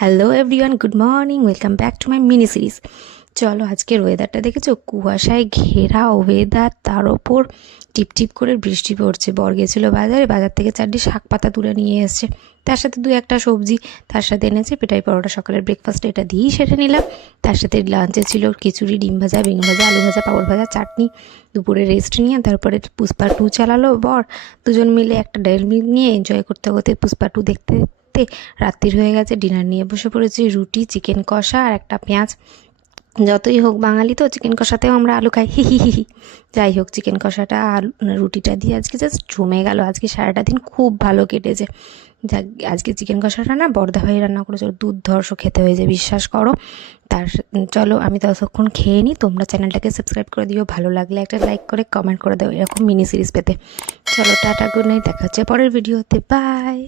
Hello everyone, good morning, welcome back to my mini series. চলো, আজকের ওয়েদারটা দেখেছো? কুয়াশায় ঘেরা ওয়েদার, তার ওপর টিপটিপ করে বৃষ্টি পড়ছে। বর গেছিলো বাজারে, বাজার থেকে 4টি শাক পাতা তুলে নিয়ে এসছে, তার সাথে দু একটা সবজি, তার সাথে এনেছে পেটাই পরোটা। সকালের ব্রেকফাস্টে এটা দিয়েই সেরে নিলাম। তার সাথে লাঞ্চে ছিল খিচুড়ি, ডিম ভাজা, বেগুন ভাজা, আলু ভাজা, পাঁপড় ভাজা, চাটনি। দুপুরে রেস্ট নিয়ে তারপরে পুষ্পা 2 চালালো বর। দুজন মিলে একটা ডাইল মিল্ক নিয়ে এনজয় করতে করতে পুষ্পা 2 দেখতে দেখতে রাত্রির হয়ে গেছে। ডিনার নিয়ে বসে পড়েছি, রুটি, চিকেন কষা আর একটা পেঁয়াজ। যতই হোক বাঙালি তো, চিকেন কষাতেও আমরা আলু খাই, হি হি হি হি। যাই হোক, চিকেন কষাটা আলু রুটিটা দিয়ে আজকে জাস্ট জমে গেল। আজকে সারাটা দিন খুব ভালো কেটেছে। যাক, আজকে চিকেন কষাটা না বর্দা ভাই রান্না করেছে, দুর্ধর্ষ খেতে হয়েছে, বিশ্বাস করো। চলো আমি ততক্ষণ খেয়ে নিই। তোমরা চ্যানেলটাকে সাবস্ক্রাইব করে দিও, ভালো লাগলে একটা লাইক করে কমেন্ট করে দাও এরকম মিনি সিরিজ পেতে। চলো, টাটা, গুড নাইট, দেখা হচ্ছে পরের ভিডিওতে, বাই।